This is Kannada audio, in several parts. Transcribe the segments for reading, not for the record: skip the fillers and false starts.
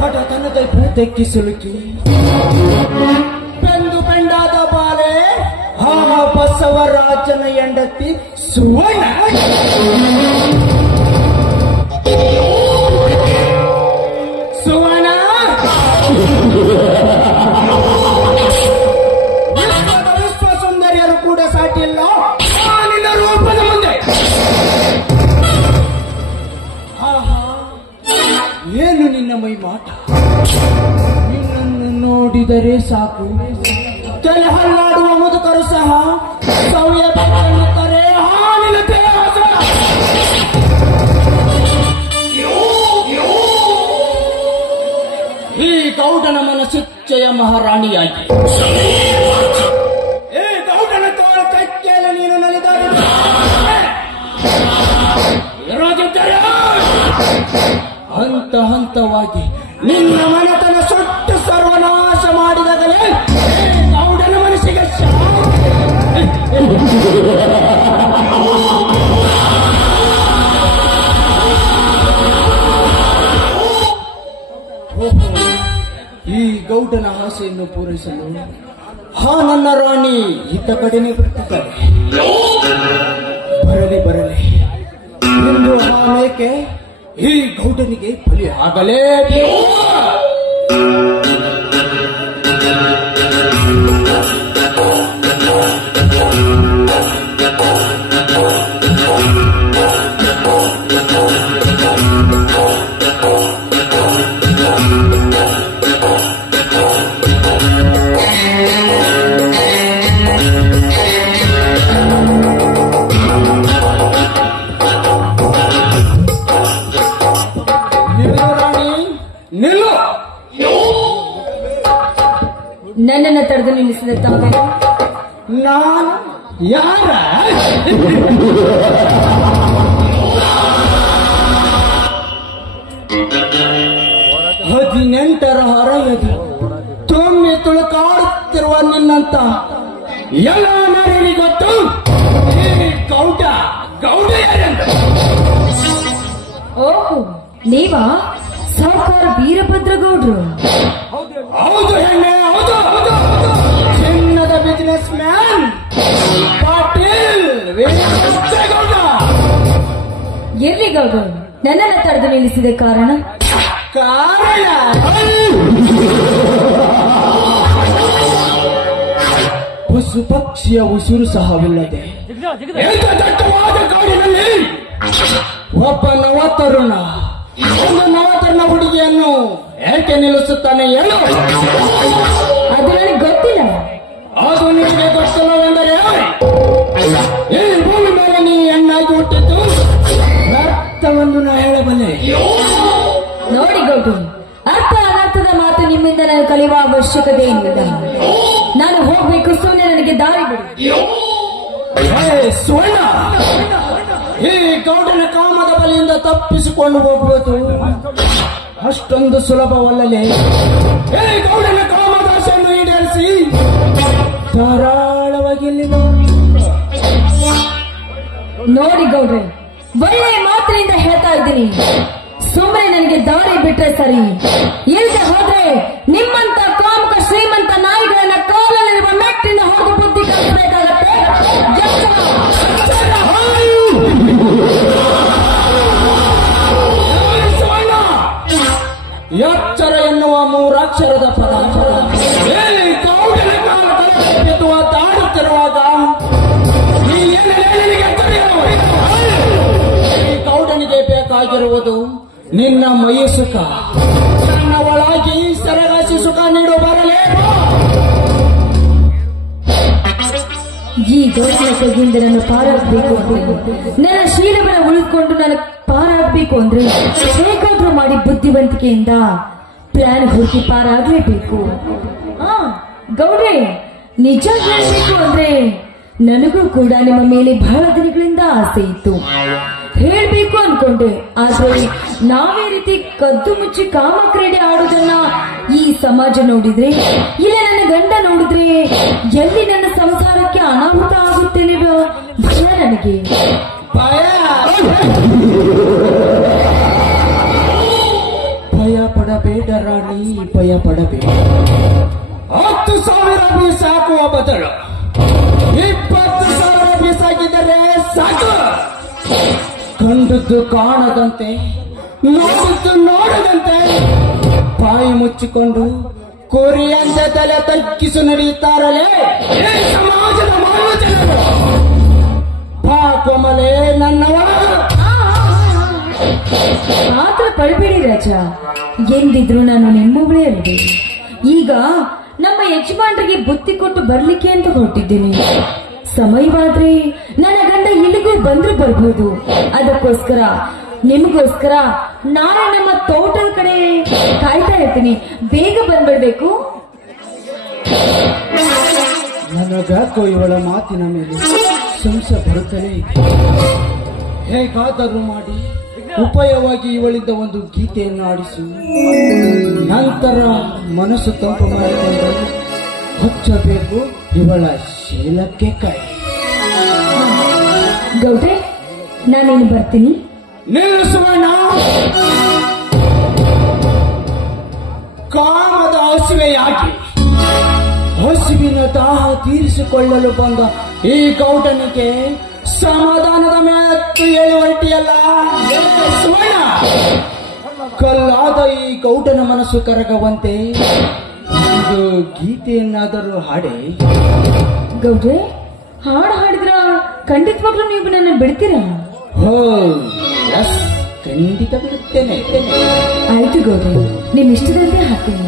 ಪಟತನದ ಭೂತಕ್ಕೆ ಸಿಲುಕಿ ಬೆಂದು ಬೆಂಡಾದ ಬಾಲೆ ಆ ಬಸವರಾಜನ ಹೆಂಡತಿ ಸುವರ್ಣ. ಸುವರ್ಣ ವಿಶ್ವ ಸುಂದರಿಯರು ಕೂಡ ಸಾಟಿಲ್ಲ ನಿನ್ನ ರೂಪದ ಮುಂದೆ. ಏನು ನಿನ್ನ ಮೈ ಮಾಟ, ನಿನ್ನನ್ನು ನೋಡಿದರೆ ಸಾಕು ತಲೆ ಹಲ್ಲಾಡುವ ಮುದುಕರು ಸಹ ಸೌಯ ಬೆನ್ನುತ್ತಾರೆ. ನಿನ್ನ ದೇಹ ಈ ಗೌಡನ ಮನಸ್ಸಿಚ್ಛೆಯ ಮಹಾರಾಣಿಯಾಗಿ ಈ ಗೌಡನ ತೋಳ ಕಚ್ಚೆಯಲ್ಲಿ ನೀನು ನಲಿದರೆ ಹಂತ ಹಂತವಾಗಿ ನಿನ್ನ ಮನೆತನ ಸುಟ್ಟು ಸರ್ವನಾಶ ಮಾಡಿದಾಗಲೇ ಗೌಡನ ಮನಸ್ಸಿಗೆ ಈ ಗೌಡನ ಆಸೆಯನ್ನು ಪೂರೈಸಲು ನನ್ನ ರಾಣಿ ಇತ್ತ ಕಡೆನೆ ಬರುತ್ತಿದ್ದಾರೆ. ಬರಲಿ ಬರಲಿ ಎಂದು ಮೇಕೆ ಈ ಗೌಡನಿಗೆ ಬಲಿ ಆಗಲೇಬೇಕು. ನನ್ನನ್ನು ತಡೆದು ನಿಲ್ಲಿಸಿದ ತಾವೇ ನಾನು ಯಾರ 18ರ ಹೊರಗದು ತೊಮ್ಮೆ ತುಳುಕಾಡುತ್ತಿರುವ ನಿನ್ನಂತ ಎಲ್ಲ ನರಿಗೆ ಗೊತ್ತು ಗೌಡ ಗೌಡ ಯಾರೆಂದು. ಓಹ್, ನೀವಾ ಸಾವುಕಾರ ವೀರಭದ್ರ ಗೌಡ್ರು? ಹೌದು ಹೆಣ್ಣೆ, ಹೌದು ಹೌದು. ಚಿನ್ನದ ಬಿಸಿನೆಸ್ ಮ್ಯಾನ್ ಪಾಟೀಲ್ ವೀರಭದ್ರ ಗೌಡ. ಎಲ್ಲಿ ಗೌಡ್ರು ನನ್ನನ್ನು ತಡೆದು ನಿಲ್ಲಿಸಿದ ಕಾರಣ? ಪಶು ಪಕ್ಷಿಯ ಉಸಿರು ಸಹವಿಲ್ಲದೆ ದಟ್ಟವಾದ ಕಾಡಿನಲ್ಲಿ ಒಬ್ಬ ನವತರುಣ ಒಂದು ನವತರುಣ ಹುಡುಗಿಯನ್ನು ಏಕೆ ನಿಲ್ಲಿಸುತ್ತಾನೆ ಹೇಳು? ಅದು ನನಗೆ ಗೊತ್ತಿಲ್ಲ. ಅದು ನಿಮಗೆ ಗೊತ್ತಿಲ್ಲವೆಂದರೆ ಈ ಭೂಮಿ ಮೇಲೆ ನೀ ಹೆಣ್ಣಾಗಿ ಹುಟ್ಟಿದ್ದು ಅರ್ಥವನ್ನು ನಾ ಹೇಳಬಲ್ಲೆ. ನೋಡಿ ಗೌಡ್ರು, ಅರ್ಥ ಅನರ್ಥದ ಮಾತು ನಿಮ್ಮಿಂದ ನಾನು ಕಲಿಯುವ ಅವಶ್ಯಕತೆ ಏನಿಲ್ಲ. ನಾನು ಹೋಗ್ಬೇಕು, ಸುಮ್ಮನೆ ನನಗೆ ದಾರಿ ಬಿಡಿ. ಸುವರ್ಣ, ಈ ಗೌಡನ ಕಾಮದ ಬಲಿಯಿಂದ ತಪ್ಪಿಸಿಕೊಂಡು ಹೋಗುವುದು ಅಷ್ಟೊಂದು ಸುಲಭವಲ್ಲಲೇ. ಈ ಗೌಡನ ಕಾಮದಾಸೆಯನ್ನು ಈಡೇರಿಸಿ ಧಾರಾಳವಾಗಿ ನೋಡಿ ಗೌಡ್ರೆ, ಒಳ್ಳೆ ಮಾತಿನಿಂದ ಹೇಳ್ತಾ ಇದ್ದೀನಿ. ಸುಮ್ಮನೆ ನನಗೆ ದಾರಿ ಬಿಟ್ರೆ ಸರಿ, ಇಲ್ಲದೆ ಹೋದ್ರೆ ನಿಮ್ಮಂತ ಕಾಮಕ ಶ್ರೀಮಂತ ನಾಯಿಗಳನ್ನ ಕಾಲಲ್ಲಿರುವ ಮೆಟ್ಟಿನ ಹೋಗಿ ಬುದ್ಧಿ ಕಲಿಸಬೇಕಾಗತ್ತೆ. ಎಚ್ಚರ ಎನ್ನುವ ಮೂರಾಕ್ಷರದ ಪದ ತಾಡುತ್ತಿರುವಾಗ ಈ ಗೌಡನಿಗೆ ಬೇಕಾಗಿರುವುದು ನಿನ್ನ ಮೈ ಸುಖ. ನನ್ನ ಒಳಗಿ ಸರಗಾಸಿ ಸುಖ ನೀಡು ಬರಲೇ. ಈ ಗೌಡನ ಕೈಯಿಂದ ನಾನು ಪಾರಾಗಬೇಕು ಅಂದ್ರೆ, ನನ್ನ ಶೀಲವನ್ನ ಉಳಿದುಕೊಂಡು ನಾನು ಪಾರಾಗಬೇಕು ಅಂದ್ರೆ ಹೇಗಾದ್ರೂ ಮಾಡಿ ಬುದ್ಧಿವಂತಿಕೆಯಿಂದ ಪ್ಲಾನ್ ಹುಡುಕಿ ಪಾರಾಗಲೇಬೇಕು. ಗೌಡ್ರೆ, ನಿಜ ಹೇಳಬೇಕು ಅಂದ್ರೆ ನನಗೂ ಕೂಡ ನಿಮ್ಮ ಮೇಲೆ ಬಹಳ ದಿನಗಳಿಂದ ಆಸೆ ಇತ್ತು. ಹೇಳ್ಬೇಕು ಅನ್ಕೊಂಡೆ, ಆದ್ರೆ ನಾವೇ ರೀತಿ ಕದ್ದು ಮುಚ್ಚಿ ಕಾಮ ಕ್ರೀಡೆ ಆಡುವುದನ್ನ ಈ ಸಮಾಜ ನೋಡಿದ್ರೆ, ಇಲ್ಲ ನನ್ನ ಗಂಡ ನೋಡಿದ್ರೆ ಎಲ್ಲಿ ನನ್ನ ಸಂಸಾರಕ್ಕೆ ಅನಾಹುತ ಆಗುತ್ತೇನೆ ಭಯ ನನಗೆ. ಭಯ ಪಡಬೇಡ ರಾಣಿ, ಭಯ ಪಡಬೇಡ. 10,000 ಬೀಸ್ ಹಾಕುವ ಬದಲು 20,000 ಬೀಸ್ ಹಾಕಿದರೆ ಸಾಕು. ಕಂಡದ್ದು ಕಾಣದಂತೆ, ನೋಡಿದ್ದು ನೋಡದಂತೆ ಬಾಯಿ ಮುಚ್ಚಿಕೊಂಡು ಕುರಿಯಂತೆ ತಲೆ ತಗ್ಗಿಸು ನಡೆಯುತ್ತಾರಲೇ ಈ ಸಮಾಜದ ಮಾನವ ಜನರು. ಬಾ ಕೋಮಲೆ ನನ್ನವ. ಮಾತ್ರ ಪಡಬೇಡಿ ರಾಜ, ಎಂದಿದ್ರು ನಾನು ನಿಮ್ಮೊಬ್ಬಳೇ ಅಲ್ವೇ. ಈಗ ನಮ್ಮ ಯಜಮಾನರಿಗೆ ಬುತ್ತಿ ಕೊಟ್ಟು ಬರ್ಲಿಕ್ಕೆ ಅಂತ ಹೊರಟಿದ್ದೇನೆ. ಸಮಯವಾದ್ರೆ ನನ್ನ ಗಂಡ ಇಲ್ಲಿಗೂ ಬಂದ್ರು ಬರ್ಬೋದು. ಅದಕ್ಕೋಸ್ಕರ ನಿಮಗೋಸ್ಕರ ನಾಳೆ ನಮ್ಮ ತೋಟದ ಕಡೆ ಕಾಯ್ತಾ ಇರ್ತೀನಿ. ಬೇಗ ಬಂದ್ಬಿಡ್ಬೇಕು. ನನಗಾಕೋ ಇವಳ ಮಾತಿನ ಮೇಲೆ ಸಂಶಯ ಬರುತ್ತಲೇ ಇದೆ. ಹೇಗಾದರೂ ಮಾಡಿ ಉಪಾಯವಾಗಿ ಇವಳಿಂದ ಒಂದು ಗೀತೆಯನ್ನು ಆಡಿಸಿ ನಂತರ ಮನಸ್ಸು ತಂಪು ಮಾಡಿಕೊಂಡು ಹಚ್ಚಬೇಕು ಇವಳ ಶೀಲಕ್ಕೆ ಕೈ. ಗೌಡ್ರೆ, ನಾನೇನು ಬರ್ತೀನಿ. ನಿಲ್ಲಿಸುವಣ್ಣ. ಕಾಮದ ಹಸಿವೆಯಾಗಿ ಹಸಿವಿನ ದಾಹ ತೀರಿಸಿಕೊಳ್ಳಲು ಬಂದ ಈ ಗೌಡನಿಗೆ ಸಮಾಧಾನದ ಮೆತ್ತು ಹೊರಟಿಯಲ್ಲ ಸುವರ್ಣ. ಕಲ್ಲಾದ ಈ ಗೌಡನ ಮನಸ್ಸು ಕರಗುವಂತೆ ಒಂದು ಗೀತೆಯನ್ನಾದರೂ ಹಾಡೆ. ಗೌಡ್ರೆ, ಹಾಡು ಹಾಡಿದ್ರ ಖಂಡಿತವಾಗ್ಲೂ ನೀವು ನನ್ನ ಬಿಡ್ತೀರಾ? ಹೋ ಎಸ್, ಖಂಡಿತ ಬಿಡುತ್ತೇನೆ. ಆಯ್ತು ಗೌಡ್ರೆ, ನಿಮ್ ಇಷ್ಟದಂತೆ ಹಾಕ್ತೀನಿ.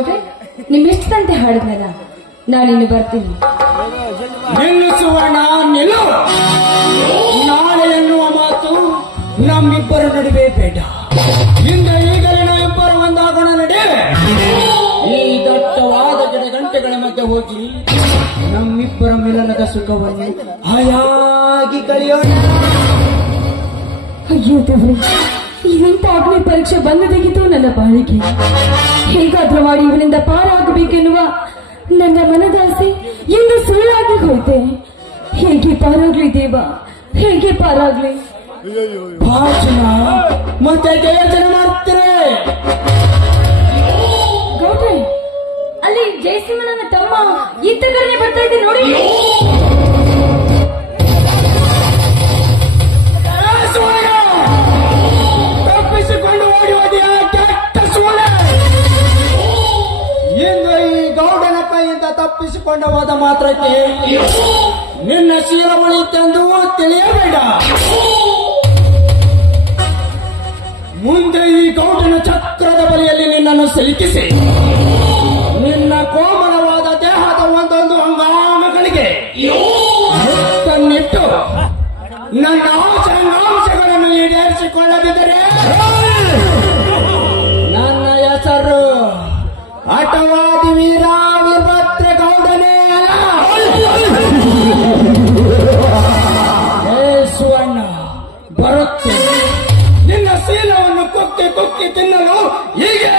ಗೌಡ್ರೆ, ನಿಮ್ ಇಷ್ಟದಂತೆ ಹಾಡಿದ್ನಲ್ಲ, ನಾನಿನ್ನು ಬರ್ತೀನಿ. ನಿಲ್ಲು ಸುವರ್ಣ, ನಿಲ್ಲು. ನಾಳೆ ಎನ್ನುವ ಮಾತು ನಮ್ಮಿಬ್ಬರ ನಡುವೆ ಬೇಡ. ಹಿಂದೆ ಈಗಲೇ ನಾವಿಬ್ಬರು ಒಂದಾಗೋಣ ನಡೆ. ಈ ದಟ್ಟವಾದ ಗಿಡಗಂಟೆಗಳ ಮಧ್ಯೆ ಹೋಗಿ ನಮ್ಮಿಬ್ಬರ ಮಿಲನದ ಸುಖವನ್ನು ಹಾಯಾಗಿ ಕಳೆಯೋಣ. ಅಯ್ಯೋ ದೇವ್ರೆ, ಇವಂತ ಅಗ್ನಿ ಪರೀಕ್ಷೆ ಬಂದದಾಗಿತ್ತು ನನ್ನ ಬಾಳಿಗೆ. ಹೇಗಾದ್ರೂ ಮಾಡಿ ಇವನಿಂದ ಪಾರಾಗಬೇಕೆನ್ನುವ ನನ್ನ ಮನದಾಸೆ ಎಂದು ಸುಳ್ಳಾಗಿ ಹೋಯ್ತೆ. ಹೇಗೆ ಪಾರಾಗ್ಲಿ ದೇವ, ಹೇಗೆ ಪಾರಾಗ್ಲಿ? ಭಾಷಣ ಮತ್ತೆ ಜಯಚನ ಮಾಡ್ತಾರೆ. ಗೌಡ್ರೆ, ಅಲ್ಲಿ ಜಯಸಿಂಹನ ತಮ್ಮ ಇತ್ತ ಕಡೆ ಬರ್ತಾ ಇದ್ದೆ ನೋಡಿ. ತಪ್ಪಿಸಿಕೊಂಡು ಓಡಿ ಹೋದೆಯ ಕೆಟ್ಟ ಸೂಳೆ. ಇಂದು ಈ ಗೌಡನ ಕೈಯಿಂದ ತಪ್ಪಿಸಿಕೊಂಡು ಹೋದ ಮಾತ್ರಕ್ಕೆ ನಿನ್ನ ಶೀಲಮಣಿ ತಂದು ತಿಳಿಯಬೇಡ. ಮುಂದೆ ಈ ಗೌಡನ ಚಕ್ರದ ಬಲಿಯಲ್ಲಿ ನಿನ್ನನ್ನು ಸಿಲುಕಿಸಿ ನಿನ್ನ ಕೋಮಲವಾದ ದೇಹದ ಒಂದೊಂದು ಅಂಗಾಂಗಗಳಿಗೆ ಮುತ್ತನ್ನಿಟ್ಟು ನನ್ನ ಅಂಶಗಳನ್ನು ಈಡೇರಿಸಿಕೊಳ್ಳದಿದ್ದರೆ ನನ್ನ ಹೆಸರು ಅಟವಾದಿ ವೀರ ವೀರಭದ್ರ ಗೌಡನೇ ಅಲ್ಲ. ಸುವರ್ಣ ಬರುತ್ತೆ. ನಿನ್ನ ಶೀಲವನ್ನು ಕುಕ್ಕಿ ಕುಕ್ಕಿ ತಿನ್ನಲು ಹೀಗೆ